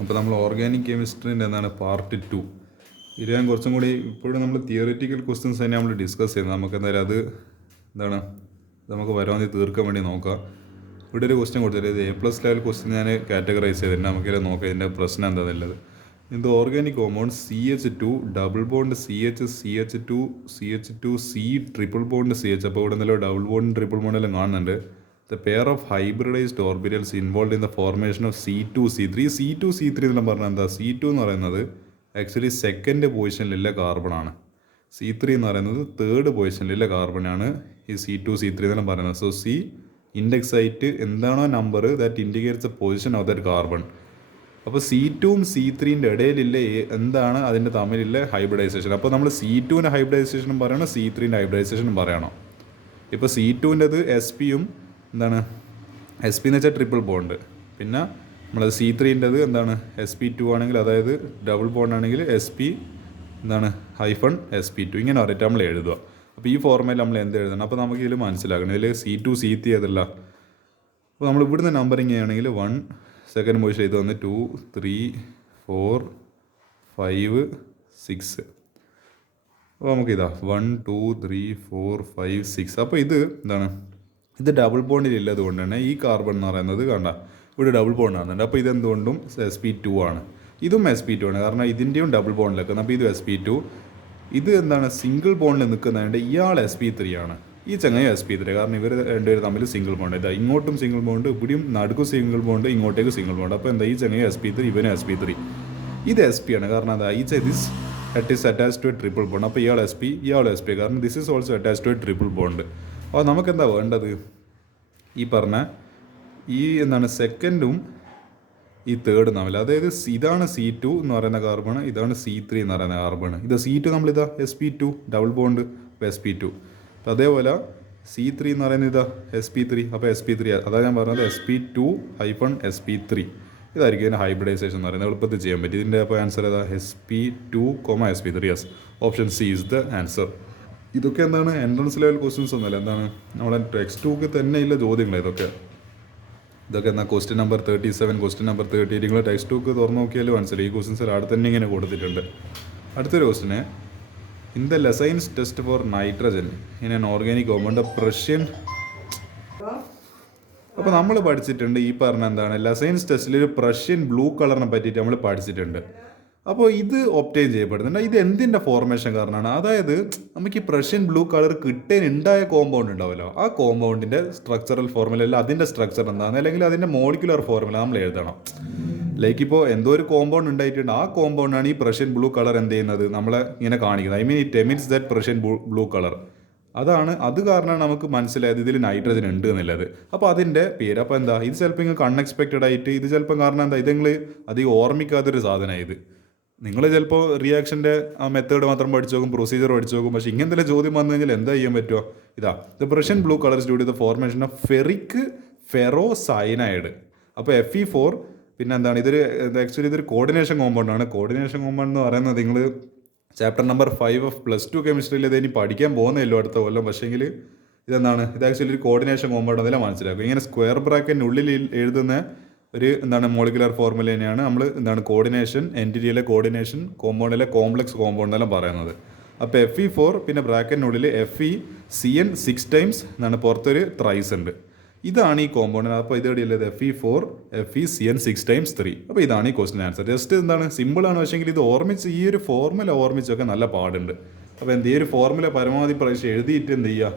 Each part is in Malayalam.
അപ്പോൾ നമ്മൾ ഓർഗാനിക് കെമിസ്ട്രീൻ്റെ എന്താണ് പാർട്ട് 2. ഇത് ഞാൻ കുറച്ചും കൂടി ഇപ്പോഴും നമ്മൾ തിയറിറ്റിക്കൽ ക്വസ്റ്റ്യൻസ് തന്നെ നമ്മൾ ഡിസ്കസ് ചെയ്യുന്നത്. നമുക്ക് എന്തായാലും അത് എന്താണ് നമുക്ക് പരമാവധി തീർക്കാൻ വേണ്ടി നോക്കാം. ഇവിടെ ഒരു ക്വസ്റ്റ്യൻ കൊടുത്തിട്ട് A+ ലെവൽ ക്വസ്റ്റ്യൻ ഞാൻ കാറ്റഗറൈസ് ചെയ്തിട്ടുണ്ട്. നമുക്കിത് നോക്കാം ഇതിൻ്റെ പ്രശ്നം എന്താണെന്നുള്ളത്. ഇത് organic compound CH2 double bond CH2 C triple bond CH. അപ്പോൾ ഇവിടെ നിന്നല്ലോ ഡബിൾ ബോണ്ട് ട്രിപ്പിൾ ബോണ്ടെല്ലാം കാണുന്നുണ്ട്. The pair of hybridized orbitals involved in the formation of C2C3 എന്നെല്ലാം പറഞ്ഞാൽ എന്താ, C2 എന്ന് പറയുന്നത് ആക്ച്വലി സെക്കൻഡ് പൊസിഷനിലുള്ള കാർബണാണ്. C3 എന്ന് പറയുന്നത് തേർഡ് പൊസിഷനിലുള്ള കാർബണാണ് ഈ C2C3 എന്നെല്ലാം പറയുന്നത്. സോ C ഇൻഡെക്സ് ആയിട്ട് എന്താണോ number that indicates A position of that carbon. അപ്പോൾ C2ഉം C3ൻ്റെ ഇടയിലുള്ള എന്താണ് അതിൻ്റെ തമ്മിലുള്ള ഹൈബ്രിഡൈസേഷൻ. അപ്പോൾ നമ്മൾ C2ൻ്റെ ഹൈബ്രിഡൈസേഷനും പറയണം, C3ൻ്റെ ഹൈബ്രിഡൈസേഷനും പറയണം. ഇപ്പോൾ C2ൻ്റെത് SP-യും എന്താണ് SP എന്ന് വെച്ചാൽ ട്രിപ്പിൾ ബോണ്ട്, പിന്നെ നമ്മളത് C3ൻ്റെത് എന്താണ് SP2 ആണെങ്കിൽ, അതായത് ഡബിൾ ബോണ്ട് ആണെങ്കിൽ SP എന്താണ് -SP2 ഇങ്ങനെ പറഞ്ഞിട്ട് നമ്മൾ എഴുതുക. അപ്പോൾ ഈ ഫോർമാറ്റിൽ നമ്മൾ എന്ത് എഴുതണം, അപ്പോൾ നമുക്ക് ഇതിൽ മനസ്സിലാക്കണം ഇതിൽ C2 C3 അതല്ല. അപ്പോൾ നമ്മൾ ഇവിടുന്ന് നമ്പറിങ് ചെയ്യുകയാണെങ്കിൽ 1 സെക്കൻഡ് പൊസിഷൻ ഇത് വന്ന് 2 3 4 5 6. അപ്പോൾ നമുക്കിതാ 1 2 3 4 5 6. അപ്പോൾ ഇത് എന്താണ്, ഇത് ഡബിൾ ബോണ്ടിലില്ലത് കൊണ്ട് തന്നെ ഈ കാർബൺ എന്ന് പറയുന്നത് കണ്ട ഇവിടെ ഡബിൾ ബോണ്ട് ആകുന്നുണ്ട്. അപ്പോൾ ഇതെന്തുകൊണ്ടും SP2 ആണ്, ഇതും SP2 ആണ്, കാരണം ഇതിൻ്റെയും ഡബിൾ ബോണ്ടിൽ അപ്പോൾ ഇത് SP2. ഇത് എന്താണ് സിംഗിൾ ബോണ്ടിൽ നിൽക്കുന്നതുകൊണ്ട് ഇയാൾ SP3 ആണ്, ഈ ചങ്ങായി SP3, കാരണം ഇവർ രണ്ടുപേരും തമ്മിൽ സിംഗിൾ ബോണ്ട്. ഇതാ ഇങ്ങോട്ടും സിംഗിൾ ബോണ്ട്, ഇവിടെയും നടുക്കും സിംഗിൾ ബോണ്ട്, ഇങ്ങോട്ടേക്ക് സിംഗിൾ ബോണ്ട്. അപ്പോൾ എന്താ ഈ ചങ്ങായി SP3, ഇവനും SP3. ഇത് SP ആണ്, കാരണം എന്താ ഈ this it is attach to a triple bond. അപ്പോൾ ഇയാൾ SP, ഇയാൾ SP, കാരണം this is also attach to a triple bond. അപ്പോൾ നമുക്കെന്താ വേണ്ടത്, ഈ പറഞ്ഞ ഈ എന്താണ് സെക്കൻഡും ഈ തേർഡും തമ്മിൽ, അതായത് ഇതാണ് C2 എന്ന് പറയുന്ന കാർബൺ, ഇതാണ് C3 എന്ന് പറയുന്ന കാർബൺ. ഇത് C2 നമ്മളിതാ SP2 ഡബിൾ ബോണ്ട് SP2. അപ്പോൾ അതേപോലെ C3 എന്ന് പറയുന്നത് ഇതാ SP3, അപ്പോൾ SP3 അതാണ് ഞാൻ പറഞ്ഞത് SP2-SP3 ഇതായിരിക്കും ഇതിൻ്റെ ഹൈബ്രിഡൈസേഷൻ എന്ന് പറയുന്നത്. എളുപ്പത്തിൽ ചെയ്യാൻ പറ്റും. ഇതിൻ്റെ അപ്പോൾ ആൻസർ ഏതാ SP2, SP3. Yes, option C is the answer. ഇതൊക്കെ എന്താണ് എൻട്രൻസ് ലെവൽ ക്വസ്റ്റ്യൻസ് ഒന്നുമല്ല, എന്താണ് നമ്മുടെ ടെക്സ്റ്റ് ബുക്ക് തന്നെ ഇല്ല ചോദ്യങ്ങൾ. ഇതൊക്കെ എന്നാൽ ക്വസ്റ്റ്യൻ നമ്പർ 37, ക്വസ്റ്റ്യൻ നമ്പർ 38 നിങ്ങൾ ടെക്സ്റ്റ് ബുക്ക് തുറന്നു നോക്കിയാൽ മനസ്സിലായി ഈ ക്വസ്റ്റ്യൻസ് അവിടെ തന്നെ ഇങ്ങനെ കൊടുത്തിട്ടുണ്ട്. അടുത്തൊരു question, in the Lassaigne's test for nitrogen in an organic compound Prussian. അപ്പോൾ നമ്മൾ പഠിച്ചിട്ടുണ്ട് ഈ പറഞ്ഞ എന്താണ് ലെസൈൻസ് ടെസ്റ്റിൽ ഒരു പ്രഷ്യൻ ബ്ലൂ കളറിനെ പറ്റിയിട്ട് നമ്മൾ പഠിച്ചിട്ടുണ്ട്. അപ്പോൾ ഇത് ഒബ്റ്റെയിൻ ചെയ്യപ്പെടുന്നുണ്ട്. ഇത് എന്തിൻ്റെ ഫോർമേഷൻ കാരണമാണ്, അതായത് നമുക്ക് ഈ പ്രഷ്യൻ ബ്ലൂ കളർ കിട്ടാനുണ്ടായ കോമ്പൗണ്ട് ഉണ്ടാവുമല്ലോ, ആ കോമ്പൗണ്ടിൻ്റെ സ്ട്രക്ചറൽ ഫോർമുല അല്ല അതിൻ്റെ സ്ട്രക്ചർ എന്താണ്, അല്ലെങ്കിൽ അതിൻ്റെ മോളിക്കുലർ ഫോർമുല നമ്മൾ എഴുതണം. ലൈക്ക് ഇപ്പോൾ എന്തോ ഒരു കോമ്പൗണ്ട് ഉണ്ടായിട്ടുണ്ട്, ആ കോമ്പൗണ്ടാണ് ഈ പ്രഷ്യൻ ബ്ലൂ കളർ എന്ത് ചെയ്യുന്നത് നമ്മളെ ഇങ്ങനെ കാണിക്കുന്നത്. I mean it emits that Prussian blue colour. അത് കാരണമാണ് നമുക്ക് മനസ്സിലായത് ഇതിൽ നൈട്രജൻ ഉണ്ട് എന്നുള്ളത്. അപ്പോൾ അതിൻ്റെ പേര് അപ്പോൾ എന്താ, ഇത് ചിലപ്പോൾ നിങ്ങൾക്ക് അൺഎക്സ്പെക്റ്റഡ് ആയിട്ട് ഇത് ചിലപ്പോൾ കാരണം എന്താ, ഇത് നിങ്ങൾ അധികം ഓർമ്മിക്കാത്തൊരു സാധനമാണ് ഇത്. നിങ്ങൾ ചിലപ്പോൾ റിയാക്ഷൻ്റെ ആ മെത്തേഡ് മാത്രം പഠിച്ചു നോക്കും, പ്രൊസീജിയർ പഠിച്ചു നോക്കും. പക്ഷേ ഇങ്ങനത്തെ ചോദ്യം വന്നു കഴിഞ്ഞാൽ എന്താ ചെയ്യാൻ പറ്റുമോ, ഇതാ the Prussian blue colours due to the formation of ferric ferrocyanide. അപ്പോൾ Fe4 പിന്നെ എന്താണ് ഇതൊരു ആക്ച്വലി ഇതൊരു കോർഡിനേഷൻ കോമ്പൗണ്ടാണ്. കോർഡിനേഷൻ കോമ്പൗണ്ട് എന്ന് പറയുന്നത് നിങ്ങൾ ചാപ്റ്റർ നമ്പർ 5 ഓഫ് +2 കെമിസ്ട്രിയിൽ ഇത് ഇനി പഠിക്കാൻ പോകുന്നതല്ലോ അടുത്ത കൊല്ലം. പക്ഷേങ്കിൽ ഇതെന്താണ് ഇത് ആക്ച്വലി ഒരു കോർഡിനേഷൻ കോമ്പൗണ്ട്, അതെല്ലാം മനസ്സിലാക്കും. ഇങ്ങനെ സ്ക്വയർ ബ്രാക്കറ്റിനുള്ളിൽ എഴുതുന്ന ഒരു എന്താണ് മോളിക്കുലർ ഫോർമുല തന്നെയാണ് നമ്മൾ എന്താണ് കോർഡിനേഷൻ, എൻറ്റിറ്റിയിലെ കോർഡിനേഷൻ, കോമ്പൗണ്ടിലെ കോംപ്ലക്സ് കോമ്പൗണ്ട് എല്ലാം പറയുന്നത്. അപ്പോൾ Fe4 പിന്നെ ബ്രാക്കറ്റിനുള്ളിൽ FeCN 6 ടൈംസ് എന്നാണ് പുറത്തൊരു ത്രൈസ് ഉണ്ട്. ഇതാണ് ഈ കോമ്പൗണ്ട്. അപ്പോൾ ഇതെവിടെയുള്ളത് Fe4 FeCN 6 ടൈംസ് 3. അപ്പോൾ ഇതാണ് ഈ ക്വസ്റ്റ്യൻ ആൻസർ. ജസ്റ്റ് എന്താണ് സിമ്പിളാണ്, പക്ഷേങ്കിൽ ഇത് ഓർമ്മിച്ച് ഈ ഒരു ഫോർമുല ഓർമ്മിച്ചൊക്കെ നല്ല പാടുണ്ട്. അപ്പോൾ ഈ ഒരു ഫോർമുല പരമാവധി പ്രാവശ്യം എഴുതിയിട്ട് എന്ത് ചെയ്യുക,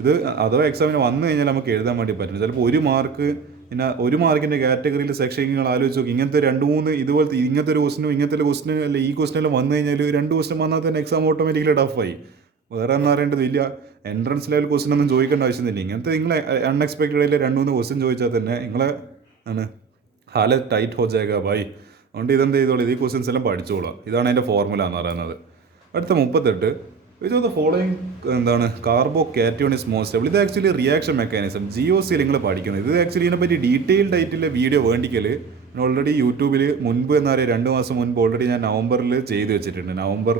ഇത് അഥവാ എക്സാമിന് വന്നു കഴിഞ്ഞാൽ നമുക്ക് എഴുതാൻ വേണ്ടി പറ്റില്ല. ചിലപ്പോൾ 1 മാർക്ക് പിന്നെ 1 മാർക്കിൻ്റെ കാറ്റഗറിയിൽ സെക്ഷൻ നിങ്ങൾ ആലോചിച്ച് നോക്കി, ഇങ്ങനത്തെ 2-3 ഇതുപോലത്തെ ഇങ്ങനത്തെ ഒരു ക്വസ്റ്റിനും ഇങ്ങനത്തെ ഒരു ക്വസ്റ്റിനും അല്ല ഈ ക്വസ്റ്റിനെല്ലാം വന്നു കഴിഞ്ഞാൽ 2 ക്വസ്റ്റ്യൻ വന്നാൽ തന്നെ എക്സാം ഓട്ടോമാറ്റിക്കലി ടഫായി. വേറെ എന്ന് പറയേണ്ടത് വലിയ എൻട്രൻസ് ലെവൽ ക്വസ്റ്റ്യൻ ഒന്നും ചോദിക്കേണ്ട ആവശ്യം തന്നെ. ഇങ്ങനത്തെ നിങ്ങൾ അൺഎക്സ്പെക്റ്റഡ് ആയിട്ട് 2-3 ക്വസ്റ്റ്യൻ ചോദിച്ചാൽ തന്നെ നിങ്ങളെ ഹാലത്ത് ടൈറ്റ് ഹോ ജായേഗാ ഭായ്. അതുകൊണ്ട് ഇതെന്ത് ചെയ്തോളൂ, ഈ ക്വസ്റ്റ്യൻസ് എല്ലാം പഠിച്ചോളാം. ഇതാണ് അതിൻ്റെ ഫോർമുല എന്ന് പറയുന്നത്. അടുത്ത 38, വിച്ച് ഓഫ് ദ ഫോളോയിങ് എന്താണ് carbo cation is most stable. ഇത് ആക്ച്വലി റിയാക്ഷൻ മെക്കാനിസം GOC നിങ്ങൾ പഠിക്കുന്നത്. ഇത് ആക്ച്വലി ഇതിനെപ്പറ്റി ഡീറ്റെയിൽഡ് ആയിട്ടുള്ള വീഡിയോ വേണ്ടിക്കൽ ഞാൻ ഓൾറെഡി യൂട്യൂബിൽ മുൻപ് എന്താ പറയുക 2 മാസം മുൻപ് ഓൾറെഡി ഞാൻ നവംബറിൽ ചെയ്ത് വെച്ചിട്ടുണ്ട്. നവംബർ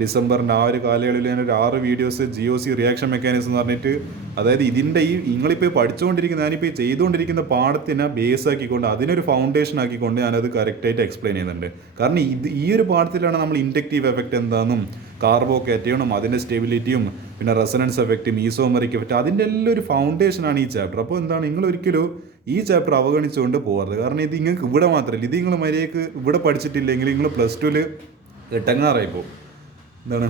ഡിസംബറിൻ്റെ ആ ഒരു കാലയളവിൽ ഞാൻ ഒരു 6 വീഡിയോസ് GOC റിയാക്ഷൻ മെക്കാനിസം എന്ന് പറഞ്ഞിട്ട്, അതായത് ഇതിൻ്റെ നിങ്ങളിപ്പോൾ പഠിച്ചുകൊണ്ടിരിക്കുന്ന ഞാനിപ്പോൾ ചെയ്തുകൊണ്ടിരിക്കുന്ന പാഠത്തിനെ ബേസ് ആക്കിക്കൊണ്ട് അതിനൊരു ഫൗണ്ടേഷൻ ആക്കിക്കൊണ്ട് ഞാനത് കറക്റ്റായിട്ട് എക്സ്പ്ലെയിൻ ചെയ്യുന്നുണ്ട്. കാരണം ഈ ഒരു പാഠത്തിലാണ് നമ്മൾ ഇൻഡക്റ്റീവ് എഫക്റ്റ് എന്താണെന്നും കാർബോകാറ്റയോണും അതിൻ്റെ സ്റ്റെബിലിറ്റിയും പിന്നെ റെസണൻസ് എഫക്റ്റ് മീസോമറിക് എഫക്റ്റ് അതിൻ്റെ എല്ലാം ഒരു ഫൗണ്ടേഷനാണ് ഈ ചാപ്റ്റർ. അപ്പോൾ എന്താണ്, നിങ്ങൾ ഒരിക്കലും ഈ ചാപ്റ്റർ അവഗണിച്ചുകൊണ്ട് പോകരുത്. കാരണം ഇത് നിങ്ങൾക്ക് ഇവിടെ മാത്രമല്ല, ഇത് നിങ്ങൾ മര്യാദക്ക് ഇവിടെ പഠിച്ചിട്ടില്ലെങ്കിൽ നിങ്ങൾ +2 എട്ടങ്ങാറായി പോകും. എന്താണ്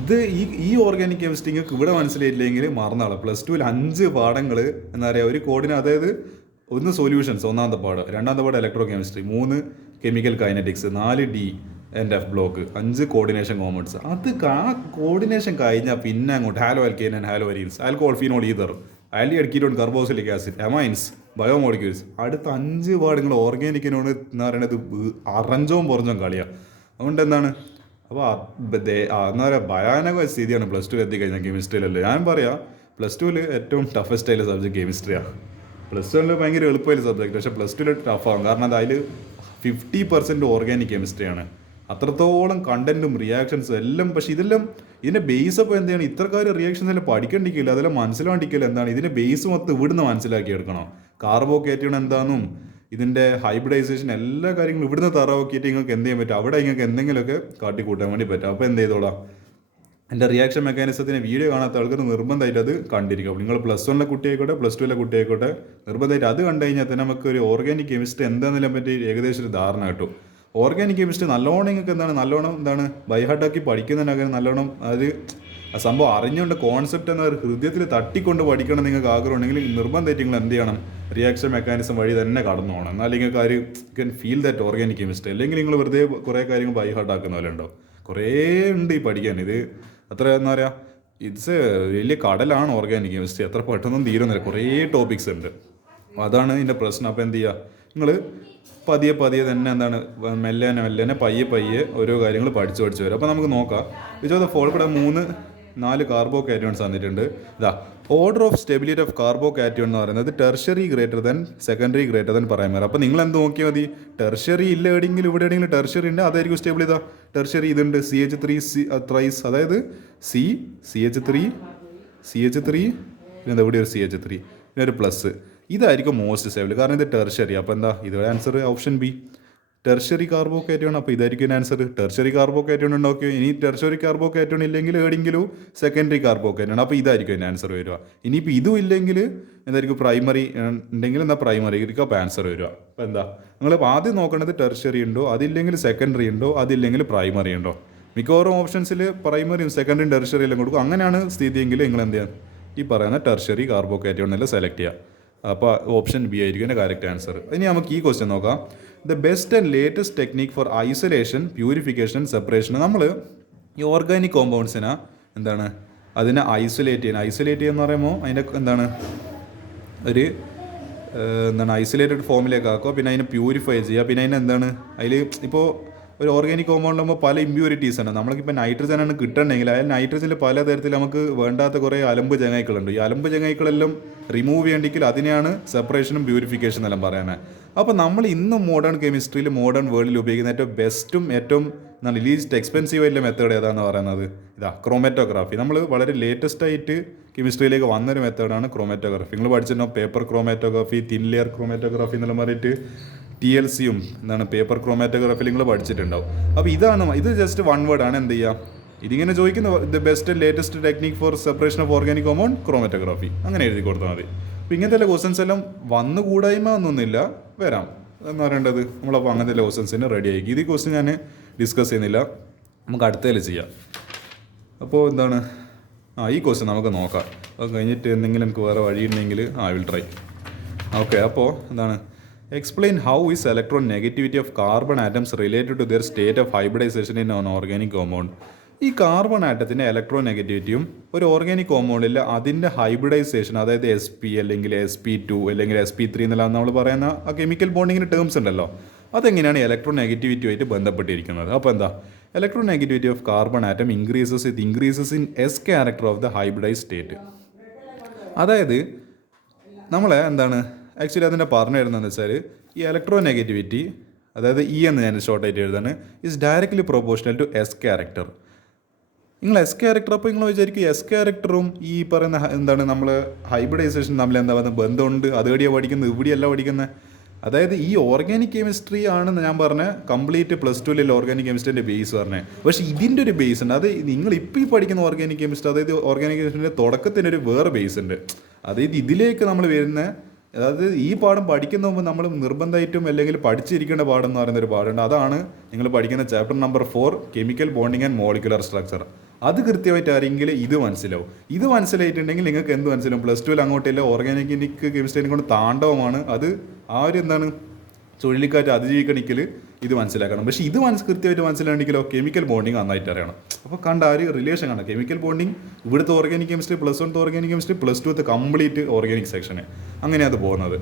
ഇത് ഈ ഓർഗാനിക് കെമിസ്ട്രി നിങ്ങൾക്ക് ഇവിടെ മനസ്സിലായില്ലെങ്കിൽ മറന്നാളെ. +2 5 പാഠങ്ങൾ എന്താ പറയുക, ഒരു കോഡിന്, അതായത് 1 സൊല്യൂഷൻസ് ഒന്നാമത്തെ പാഠം, രണ്ടാമത്തെ പാഠം electrochemistry, 3 chemical kinetics, 4 D&F block, 5 coordination commerce. ആ കോർഡിനേഷൻ കഴിഞ്ഞാൽ പിന്നെ അങ്ങോട്ട് haloalkane and haloarenes, alcohol phenol ether, aldehyde carboxylic acid, amines, biomolecules. അടുത്ത 5 പാഠങ്ങൾ ഓർഗാനിക്കിനോട് എന്ന് പറയുന്നത് അറഞ്ചോം പുറഞ്ചോം കളിയാണ്. അതുകൊണ്ട് എന്താണ്, അപ്പോൾ എന്താ പറയുക, ഭയാനക സ്ഥിതിയാണ് +2 എത്തിക്കഴിഞ്ഞാൽ കെമിസ്ട്രിയിലല്ലേ. ഞാൻ പറയാം +2 ഏറ്റവും ടഫസ്റ്റ് ആയിട്ടുള്ള സബ്ജക്ട് കെമിസ്ട്രിയാണ്. +1 ഭയങ്കര എളുപ്പമായിട്ടുള്ള സബ്ജക്റ്റ്, പക്ഷേ +2 ടഫാകും. കാരണം അത് അതിൽ 50% ഓർഗാനിക് കെമിസ്ട്രിയാണ്. അത്രത്തോളം കണ്ടന്റും റിയാക്ഷൻസും എല്ലാം. പക്ഷേ ഇതിൻ്റെ ബേസ് അപ്പോൾ എന്താണ്, ഇത്രക്കാർ റിയാക്ഷൻസ് എല്ലാം പഠിക്കണ്ടിക്കില്ല, അതെല്ലാം മനസ്സിലാണ്ടിക്കില്ല. എന്താണ് ഇതിൻ്റെ ബേസ് മൊത്തം ഇവിടുന്ന് മനസ്സിലാക്കി എടുക്കണം. കാർബോകാറ്റയോൺ എന്താണെന്നും ഇതിൻ്റെ ഹൈബ്രിഡൈസേഷൻ എല്ലാ കാര്യങ്ങളും ഇവിടുന്ന് തറവാക്കിയിട്ട് നിങ്ങൾക്ക് എന്ത് ചെയ്യാൻ പറ്റും, അവിടെ നിങ്ങൾക്ക് എന്തെങ്കിലുമൊക്കെ കാട്ടിക്കൂട്ടാൻ വേണ്ടി പറ്റും. അപ്പോൾ എന്ത് ചെയ്തോളാം, എൻ്റെ റിയാക്ഷൻ മെക്കാനിസത്തിന് വീഡിയോ കാണാത്ത ആൾക്കാർ നിർബന്ധമായിട്ട് അത് കണ്ടിരിക്കും. നിങ്ങൾ +1 കുട്ടിയായിക്കോട്ടെ +2 കുട്ടിയായിക്കോട്ടെ നിർബന്ധമായിട്ട് അത് കണ്ടു കഴിഞ്ഞാൽ തന്നെ നമുക്ക് ഒരു ഓർഗാനിക് കെമിസ്ട്രി എന്താണെന്നതിനെ പറ്റി ഏകദേശം ഒരു ധാരണ കിട്ടും. ഓർഗാനിക് കെമിസ്ട്രി നല്ലോണം നിങ്ങൾക്ക് നല്ലോണം ബൈഹാർട്ടാക്കി പഠിക്കുന്നതിനൊക്കെ നല്ലോണം അത് ആ സംഭവം അറിഞ്ഞുകൊണ്ട് കോൺസെപ്റ്റ് എന്ന ഹൃദയത്തിൽ തട്ടിക്കൊണ്ട് പഠിക്കണം നിങ്ങൾക്ക് ആഗ്രഹം ഉണ്ടെങ്കിൽ നിർബന്ധമായിട്ട് നിങ്ങൾ എന്ത് ചെയ്യണം, റിയാക്ഷൻ മെക്കാനിസം വഴി തന്നെ കടന്നു പോകണം. എന്നാൽ നിങ്ങൾക്ക് കാര്യം can feel that organic chemistry. അല്ലെങ്കിൽ നിങ്ങൾ വെറുതെ കുറേ കാര്യങ്ങൾ ബൈഹാർട്ടാക്കുന്ന പോലെ ഉണ്ടാവും. കുറേ ഉണ്ട് ഈ പഠിക്കാൻ. ഇത് അത്ര എന്താ പറയുക, ഇറ്റ്സ് വലിയ കടലാണ് ഓർഗാനിക് കെമിസ്ട്രി. എത്ര പെട്ടെന്നും തീരുന്നില്ല, കുറേ ടോപ്പിക്സ് ഉണ്ട്. അതാണ് ഇതിൻ്റെ പ്രശ്നം. അപ്പോൾ എന്ത് ചെയ്യുക, നിങ്ങൾ പതിയെ തന്നെ എന്താണ് മെല്ലെ പയ്യെ ഓരോ കാര്യങ്ങൾ പഠിച്ച് വരും. അപ്പോൾ നമുക്ക് നോക്കാം. വിച്ച് ഫോൾ കൂടെ 4 കാർബോകാറ്റയോൺസ് തന്നിട്ടുണ്ട്. ഇതാ order of stability of carbocation എന്ന് പറയുന്നത് tertiary greater than secondary greater than primary. അപ്പോൾ നിങ്ങൾ എന്ത് നോക്കിയാൽ മതി, ടെർഷ്യറി ഇല്ല എവിടെയെങ്കിലും ഇവിടെ എവിടെയെങ്കിലും ടെർഷ്യറി ഉണ്ട്, അതായിരിക്കും സ്റ്റേബിൾ. ഇതാ ടെർഷ്യറി ഇതുണ്ട്, CH3 ത്രൈസ്, അതായത് CH3 പിന്നെ ഇവിടെ ഒരു CH3 പിന്നെ ഒരു പ്ലസ്, ഇതായിരിക്കും മോസ്റ്റ് സ്റ്റേബിൾ. കാരണം ഇത് ടെർഷ്യറി. അപ്പോൾ എന്താ ഇത് answer option B, tertiary carbocation. അപ്പോൾ ഇതായിരിക്കും ആൻസർ, ടെർഷ്യറി കാർബോകാറ്റയോൺ ഉണ്ടാക്കിയോ. ഇനി ടെർഷ്യറി കാർബോകാറ്റയോൺ ഇല്ലെങ്കിൽ എവിടെയെങ്കിലും സെക്കൻഡറി കാർബോകാറ്റയോൺ, അപ്പോൾ ഇതായിരിക്കും അതിൻ്റെ ആൻസർ വരിക. ഇനിയിപ്പോൾ ഇതും ഇല്ലെങ്കിൽ എന്തായിരിക്കും, പ്രൈമറി ഉണ്ടെങ്കിൽ എന്താ പ്രൈമറി അപ്പോൾ ആൻസർ വരിക. അപ്പോൾ എന്താ നിങ്ങൾ ആദ്യം നോക്കേണ്ടത് ടെർഷ്യറി ഉണ്ടോ, അതില്ലെങ്കിൽ സെക്കൻഡറി ഉണ്ടോ, അതില്ലെങ്കിൽ പ്രൈമറി ഉണ്ടോ. മിക്കവാറും ഓപ്ഷൻസിൽ പ്രൈമറിയും സെക്കൻഡറിയും ടെർഷ്യറി എല്ലാം കൊടുക്കും. അങ്ങനെയാണ് സ്ഥിതിയെങ്കിൽ നിങ്ങൾ എന്ത് ചെയ്യാം, ഈ പറയുന്ന ടെർഷ്യറി കാർബോകാറ്റയോൺ എല്ലാം സെലക്ട് ചെയ്യുക. അപ്പോൾ ഓപ്ഷൻ ബി ആയിരിക്കും എൻ്റെ കറക്റ്റ് ആൻസർ. ഇനി നമുക്ക് ഈ ക്വസ്റ്റ്യൻ നോക്കാം. The best and latest technique four isolation, purification, separation. നമ്മൾ ഈ ഓർഗാനിക് കോമ്പൗണ്ട്സിനെ എന്താണ് അതിനെ ഐസൊലേറ്റ് ചെയ്യുക എന്ന് പറയുമ്പോൾ അതിൻ്റെ എന്താണ് ഐസൊലേറ്റഡ് ഫോമിലേക്ക് ആക്കുക, പിന്നെ അതിനെ പ്യൂരിഫൈ ചെയ്യുക, പിന്നെ അതിനെ എന്താണ് അതിൽ ഇപ്പോൾ ഒരു ഓർഗാനിക് കോമ്പൗണ്ട് ആകുമ്പോൾ പല ഇമ്പ്യൂരിറ്റീസ് ആണ്. നമ്മൾക്കിപ്പോൾ നൈട്രജനാണ് കിട്ടണമെങ്കിൽ അതിൽ നൈട്രജനിൽ പലതരത്തിൽ നമുക്ക് വേണ്ടാത്ത കുറേ അലമ്പ് ചങ്ങായിക്കളുണ്ട്. ഈ അലമ്പ് ചങ്ങായിക്കളെല്ലാം റിമൂവ് ചെയ്യണമെങ്കിൽ അതിനെയാണ് സെപ്പറേഷനും പ്യൂരിഫിക്കേഷൻ എല്ലാം പറയുന്നത്. അപ്പോൾ നമ്മൾ ഇന്ന് മോഡേൺ കെമിസ്ട്രിയിൽ മോഡേൺ വേൾഡിൽ ഉപയോഗിക്കുന്ന ഏറ്റവും ബെസ്റ്റും ഏറ്റവും ലീസ്റ്റ് എക്സ്പെൻസീവ് ആയിട്ടുള്ള മെത്തേഡ് ഏതാണെന്ന് പറയുന്നത് ഇതാ ക്രോമാറ്റോഗ്രാഫി. നമ്മൾ വളരെ ലേറ്റസ്റ്റ് ആയിട്ട് കെമിസ്ട്രിയിലേക്ക് വന്നൊരു മെത്തേഡാണ് ക്രോമാറ്റോഗ്രാഫി. നിങ്ങൾ പഠിച്ചിട്ടുണ്ടോ paper chromatography, thin layer chromatography എന്നെല്ലാം പറഞ്ഞിട്ട് TLCയും പേപ്പർ ക്രോമാറ്റോഗ്രാഫി നിങ്ങൾ പഠിച്ചിട്ടുണ്ടാവും. അപ്പോൾ ഇത് ജസ്റ്റ് വൺ വേർഡാണ്. എന്ത് ചെയ്യുക, ഇതിങ്ങനെ ചോദിക്കുന്ന the best latest technique for separation of organic compound chromatography അങ്ങനെ എഴുതി കൊടുത്താൽ മതി. അപ്പോൾ ഇങ്ങനത്തെ ക്വസ്റ്റൻസ് എല്ലാം വന്നുകൂടായ്മ ഒന്നുമില്ല, വരാം എന്ന് പറയേണ്ടത്. നമ്മളപ്പോൾ അങ്ങനത്തെ ക്വസ്റ്റൻസിന് റെഡി ആയിരിക്കും. ഇത് ക്വസ്റ്റ്യൻ ഞാൻ ഡിസ്കസ് ചെയ്യുന്നില്ല, നമുക്ക് അടുത്തതിൽ ചെയ്യാം. അപ്പോൾ എന്താണ് ഈ ക്വസ്റ്റ്യൻ നമുക്ക് നോക്കാം. അത് കഴിഞ്ഞിട്ട് എന്തെങ്കിലും നമുക്ക് വേറെ വഴിയുണ്ടെങ്കിൽ ഐ വിൽ ട്രൈ. ഓക്കെ, അപ്പോൾ എന്താണ് explain how is electron negativity of carbon atoms related to their state of hybridisation in on organic compound. ഈ കാർബൺ ആറ്റത്തിൻ്റെ ഇലക്ട്രോൺ നെഗറ്റിവിറ്റിയും ഒരു ഓർഗാനിക് കോമ്പൗണ്ടിൽ അതിൻ്റെ ഹൈബ്രിഡൈസേഷൻ, അതായത് SP അല്ലെങ്കിൽ SP2 അല്ലെങ്കിൽ SP3 എന്നെല്ലാം നമ്മൾ പറയുന്ന ആ കെമിക്കൽ ബോണ്ടിങ്ങിന് ടേംസ് ഉണ്ടല്ലോ, അതെങ്ങനെയാണ് ഇലക്ട്രോൺ നെഗറ്റിവിറ്റിയുമായിട്ട് ബന്ധപ്പെട്ടിരിക്കുന്നത്. അപ്പോൾ എന്താ electron negativity of carbon atom increases in S character of the hybridise state. അതായത് നമ്മളെ എന്താണ് ആക്ച്വലി അതിൻ്റെ പറഞ്ഞു തരുന്നതെന്ന് വെച്ചാൽ ഈ ഇലക്ട്രോ നെഗറ്റിവിറ്റി, അതായത് എന്ന് ഞാൻ ഷോർട്ടായിട്ട് എഴുതാണ്, is directly proportional to S character. നിങ്ങൾ എസ് ക്യാരക്ടർ, അപ്പോൾ നിങ്ങൾ വിചാരിക്കും എസ് ക്യാരക്ടറും ഈ പറയുന്ന എന്താണ് നമ്മൾ ഹൈബ്രിഡൈസേഷൻ തമ്മിൽ എന്താ പറയുക ബന്ധമുണ്ട്, അതുവഴിയാണ് പഠിക്കുന്നത്, ഇവിടെയല്ല പഠിക്കുന്നത്. അതായത് ഈ ഓർഗാനിക് കെമിസ്ട്രി ആണെന്ന് ഞാൻ പറഞ്ഞ കംപ്ലീറ്റ് +2 ഓർഗാനിക് കെമിസ്ട്രിൻ്റെ ബേസ് പറഞ്ഞത്. പക്ഷേ ഇതിൻ്റെ ഒരു ബേസ് ഉണ്ട്. അത് നിങ്ങൾ ഇപ്പോൾ ഈ പഠിക്കുന്ന ഓർഗാനിക് കെമിസ്ട്രി, അതായത് ഓർഗാനിക് കെമിസ്ട്രിൻ്റെ തുടക്കത്തിനൊരു വേറെ ബേസ് ഉണ്ട്. അതായത് ഇതിലേക്ക് നമ്മൾ വരുന്ന, അതായത് ഈ പാഠം പഠിക്കുന്ന മുമ്പ് നമ്മൾ നിർബന്ധമായിട്ടും അല്ലെങ്കിൽ പഠിച്ചിരിക്കേണ്ട പാഠം എന്ന് പറയുന്ന ഒരു പാഠമുണ്ട്. അതാണ് നിങ്ങൾ പഠിക്കുന്ന chapter number 4 chemical bonding and molecular structure. അത് കൃത്യമായിട്ട് ആരെങ്കിലും ഇത് മനസ്സിലാവും. ഇത് മനസ്സിലായിട്ടുണ്ടെങ്കിൽ നിങ്ങൾക്ക് എന്ത് മനസ്സിലാവും? +2 അങ്ങോട്ടില്ല ഓർഗാനിക് കെമിസ്ട്രിനെ കൊണ്ട് താണ്ഡവമാണ്. അത് ആ ഒരു എന്താണ് ചുഴലിക്കാറ്റ് അതിജീവിക്കണമെങ്കിൽ ഇത് മനസ്സിലാക്കണം. പക്ഷേ ഇത് കൃത്യമായിട്ട് മനസ്സിലാണെങ്കിലോ കെമിക്കൽ ബോണ്ടിങ് നന്നായിട്ട് അറിയണം. അപ്പോൾ കണ്ട ആ ഒരു റിലേഷൻ കാണാം. കെമിക്കൽ ബോണ്ടിങ് ഇവിടുത്തെ organic chemistry +1 organic chemistry, +2 complete organic സെക്ഷന്, അങ്ങനെയാണ് അത് പോകുന്നത്.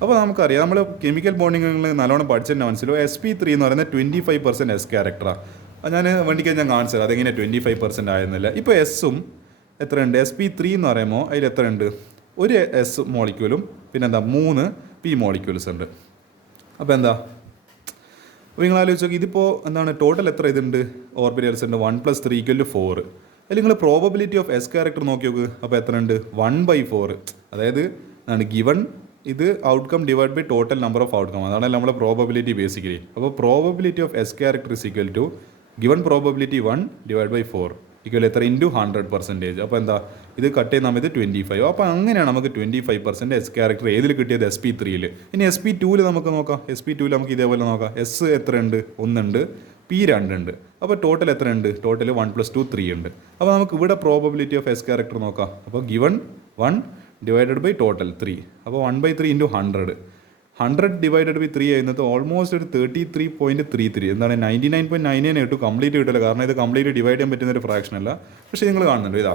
അപ്പോൾ നമുക്കറിയാം നമ്മൾ കെമിക്കൽ ബോണ്ടിങ് നല്ലോണം പഠിച്ചതന്നെ മനസ്സിലാവും. sp3 എന്ന് പറയുന്നത് 25% എസ് ക്യാരക്ടറാണ്. ഞാൻ വണ്ടിക്ക് ഞാൻ കാണിച്ചു തരാം അതെങ്ങനെ 25% ആയെന്നില്ല. ഇപ്പോൾ എസ്സും എത്രയുണ്ട്? sp3 എന്ന് പറയുമ്പോൾ അതിൽ എത്രയുണ്ട്? ഒരു എസ് മോളിക്യൂലും പിന്നെന്താ 3 പി മോളിക്യൂൾസ് ഉണ്ട്. അപ്പോൾ എന്താ, അപ്പോൾ നിങ്ങൾ ആലോചിച്ച് നോക്കി, ഇതിപ്പോൾ എന്താണ് ടോട്ടൽ എത്ര ഇതുണ്ട്? ഓർബിറ്റൽസ് ഉണ്ട് 1 + 3 = 4. അതിൽ നിങ്ങൾ പ്രോബബിലിറ്റി ഓഫ് എസ് ക്യാരക്ടർ നോക്കി നോക്ക്. അപ്പോൾ എത്ര ഉണ്ട്? 1/4. അതായത് എന്താണ് ഗിവൺ ഇത് outcome divide by total number of outcome. അതാണ് നമ്മുടെ പ്രോബബിലിറ്റി ബേസിക്കലി. അപ്പോൾ probability of S character = given probability 1 / 4 എത്ര ഇൻറ്റു 100%. അപ്പോൾ എന്താ ഇത് കട്ട് ചെയ്യുന്ന സമയത്ത് 25. അപ്പോൾ അങ്ങനെയാണ് നമുക്ക് 25% എസ് ക്യാരക്ടർ ഏതിൽ കിട്ടിയത്? sp3യിൽ. ഇനി sp2ൽ നമുക്ക് നോക്കാം. sp2ൽ നമുക്ക് ഇതേപോലെ നോക്കാം. എസ് എത്രയുണ്ട്? 1 ഉണ്ട്, പി 2 ഉണ്ട്. അപ്പോൾ ടോട്ടൽ എത്രയുണ്ട്? ടോട്ടൽ 1 + 2 3 ഉണ്ട്. അപ്പോൾ നമുക്ക് ഇവിടെ പ്രോബബിലിറ്റി ഓഫ് എസ് ക്യാരക്ടർ നോക്കാം. അപ്പോൾ ഗിവൺ 1 ഡിവൈഡഡ് ബൈ ടോട്ടൽ 3. അപ്പോൾ 1/3 × 100. 100 ഡിവൈഡഡ് ബൈ 3 ചെയ്യുന്നത് ഓൾമോസ്റ്റ് ഒരു 33.33. എന്താണ് 99.99 കിട്ടും. കംപ്ലീറ്റ് കിട്ടില്ല, കാരണം ഇത് കംപ്ലീറ്റ് ഡിവൈഡ് ചെയ്യാൻ പറ്റുന്ന ഒരു ഫ്രാക്ഷൻ അല്ല. പക്ഷേ നിങ്ങൾ കാണുന്നുണ്ട് ഇതാ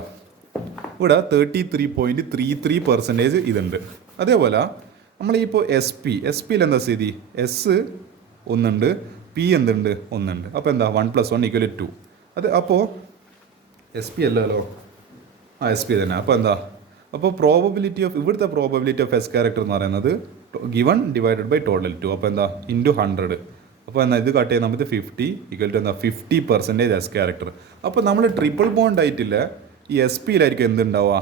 ഇവിടെ 33.33% ഇതുണ്ട്. അതേപോലെ നമ്മളിപ്പോൾ എസ് പിയിൽ എന്താ സ്ഥിതി? എസ് 1 ഉണ്ട്, പി എന്തുണ്ട്? 1 ഉണ്ട്. അപ്പോൾ എന്താ 1 + 1 = 2. അത് അപ്പോൾ sp അല്ലല്ലോ, sp തന്നെ. അപ്പോൾ എന്താ, അപ്പോൾ പ്രോബബിലിറ്റി ഓഫ് ഇവിടുത്തെ പ്രോബബിലിറ്റി ഓഫ് എസ് ക്യാരക്ടർ എന്ന് പറയുന്നത് ഗിവൺ ഡിവൈഡഡ് ബൈ ടോട്ടൽ 2. അപ്പോൾ എന്താ ഇൻറ്റു 100. അപ്പോൾ എന്താ ഇത് കട്ട് ചെയ്യുന്ന നമുക്ക് 50 = എന്താ 50% എസ് ക്യാരക്ടർ. അപ്പോൾ നമ്മൾ ട്രിപ്പിൾ ബോണ്ട് ആയിട്ടില്ല ഈ sp-യിലായിരിക്കും എന്തുണ്ടാവുക?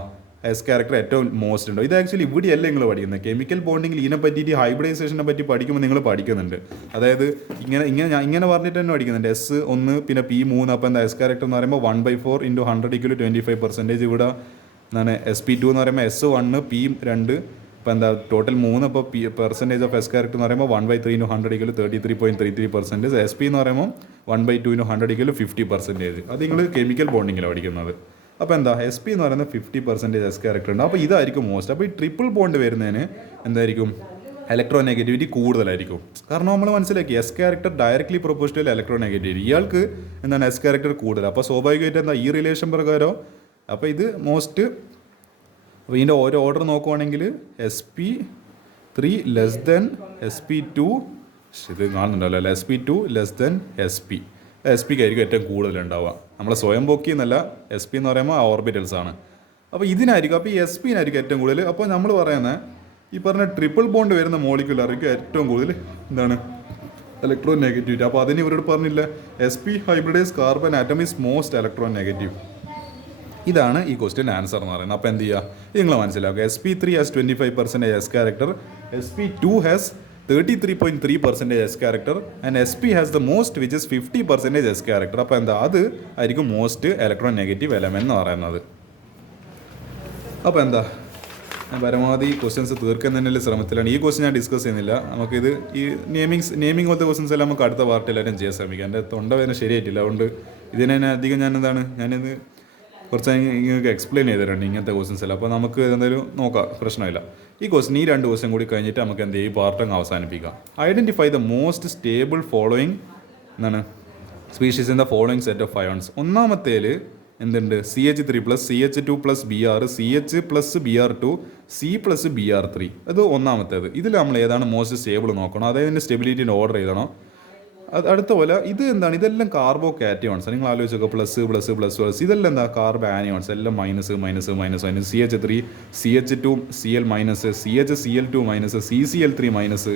എസ് ക്യാരക്ടർ ഏറ്റവും മോസ്റ്റ് ഉണ്ടാവും. ഇത് ആക്ച്വലി ഇവിടെയല്ല നിങ്ങൾ പഠിക്കുന്നത്. കെമിക്കൽ ബോണ്ടിങ്ങിൽ ഇതിനെ പറ്റിയിട്ട് ഹൈബ്രിഡൈസേഷനെ പറ്റി പഠിക്കുമ്പോൾ നിങ്ങൾ പഠിക്കുന്നുണ്ട്. അതായത് ഇങ്ങനെ പറഞ്ഞിട്ട് തന്നെ പഠിക്കുന്നുണ്ട്. S1 പിന്നെ P3. അപ്പോൾ എന്താ എസ് ക്യാരക്ടർ എന്ന് പറയുമ്പോൾ 1/4 × 100 = 25%. ഇവിടെ എന്താണ് sp2 എന്ന് പറയുമ്പോൾ S1 P2. ഇപ്പോൾ എന്താ ടോട്ടൽ 3. അപ്പോൾ പെർസെൻറ്റേജ് ഓഫ് എസ് ക്യാരക്ടർ എന്ന് പറയുമ്പോൾ 1/3 × 100 = 33.33%. sp എന്ന് പറയുമ്പോൾ 1/2 × 100 = 50%. അത് നിങ്ങൾ കെമിക്കൽ ബോണ്ടിങ്ങിലാണ് പഠിക്കുന്നത്. അപ്പോൾ എന്താ sp എന്ന് പറയുന്നത് 50% എസ് ക്യാരക്ടർ ഉണ്ട്. അപ്പോൾ ഇതായിരിക്കും മോസ്റ്റ്. അപ്പോൾ ഈ ട്രിപ്പിൾ ബോണ്ട് വരുന്നതിന് എന്തായിരിക്കും? ഇലക്ട്രോ നെഗറ്റിവിറ്റി കൂടുതലായിരിക്കും. കാരണം നമ്മൾ മനസ്സിലാക്കി S character directly proportional electro negativity. ഇയാൾക്ക് എന്താണ് എസ് ക്യാരക്ടർ കൂടുതൽ. അപ്പോൾ സ്വാഭാവികമായിട്ട് എന്താ ഈ റിലേഷൻ പ്രകാരം അപ്പോൾ ഇത് മോസ്റ്റ്. അപ്പോൾ ഇതിൻ്റെ ഓരോ ഓർഡർ നോക്കുവാണെങ്കിൽ sp3 < sp2. ഇത് കാണുന്നുണ്ടല്ലോ അല്ലേ? sp2 sp. sp-ക്കായിരിക്കും ഏറ്റവും കൂടുതലുണ്ടാവുക. നമ്മളെ സ്വയം പൊക്കി എന്നല്ല, sp എന്ന് പറയുമ്പോൾ ഓർബിറ്റൽസ് ആണ്. അപ്പോൾ ഇതിനായിരിക്കും, അപ്പോൾ ഈ sp-നായിരിക്കും ഏറ്റവും കൂടുതൽ. അപ്പോൾ നമ്മൾ പറയുന്നത് ഈ പറഞ്ഞ ട്രിപ്പിൾ ബോണ്ട് വരുന്ന മോളിക്യൂലായിരിക്കും ഏറ്റവും കൂടുതൽ എന്താണ് ഇലക്ട്രോ നെഗറ്റിവിറ്റി. അപ്പോൾ അതിന് ഇവരോട് പറഞ്ഞില്ല sp hybridise carbon atom is most electro negative. ഇതാണ് ഈ ക്വസ്റ്റ്യൻ ആൻസർ എന്ന് പറയുന്നത്. അപ്പോൾ എന്ത് ചെയ്യുക? നിങ്ങൾ മനസ്സിലാക്കുക. sp3 has 25% S character, sp2 has 33.3% S character and sp has the most which is 50% S character. അപ്പോൾ എന്താ അത് ആയിരിക്കും മോസ്റ്റ് ഇലക്ട്രോ നെഗറ്റീവ് എലമെന്റ് എന്ന് പറയുന്നത്. അപ്പോൾ എന്താ ഞാൻ പരമാവധി ക്വസ്റ്റ്യൻസ് തീർക്കാൻ തന്നെ ശ്രമത്തിലാണ്. ഈ ക്വസ്റ്റ്യൻ ഞാൻ ഡിസ്കസ് ചെയ്യുന്നില്ല. നമുക്കിത് ഈ നെയിമിംഗ് പോലത്തെ ക്വസ്റ്റ്യൻസ് എല്ലാം നമുക്ക് അടുത്ത പാർട്ടിലെല്ലാം ചെയ്യാൻ ശ്രമിക്കാം. എൻ്റെ തൊണ്ടവേദന ശരിയായിട്ടില്ല, അതുകൊണ്ട് ഇതിനെ അധികം ഞാനിത് കുറച്ച് നിങ്ങൾക്ക് എക്സ്പ്ലെയിൻ ചെയ്തിട്ടുണ്ട് ഇങ്ങനത്തെ ക്വസ്റ്റ്യൻസ് എല്ലാം. അപ്പോൾ നമുക്ക് എന്തായാലും നോക്കാം, പ്രശ്നമില്ല. ഈ ക്വസ്റ്റ്യൻ ഈ 2 ക്വസ്റ്റ്യൻ കൂടി കഴിഞ്ഞിട്ട് നമുക്ക് എന്ത് ചെയ്യും? പാർട്ട് അങ്ങ് അവസാനിപ്പിക്കാം. Identify the most stable following species in the following set of ions. ഒന്നാമത്തേൽ എന്തുണ്ട്? CH3+, CH2+, Br, CH+ Br2, C+ Br3. അത് ഒന്നാമത്തേത്. ഇതിൽ നമ്മൾ ഏതാണ് മോസ്റ്റ് സ്റ്റേബിൾ നോക്കണം, അതായത് സ്റ്റെബിലിറ്റിൻ്റെ ഓർഡർ ചെയ്യണം. അടുത്ത പോലെ ഇത് എന്താണ്? ഇതെല്ലാം കാർബോ കാറ്റയോൺസ്. നിങ്ങൾ ആലോചിച്ച് നോക്കുക, +++++. ഇതെല്ലാം എന്താ? Carbo anions. എല്ലാം -, CH3, CH2, Cl-, CH, Cl2-, CCl3-.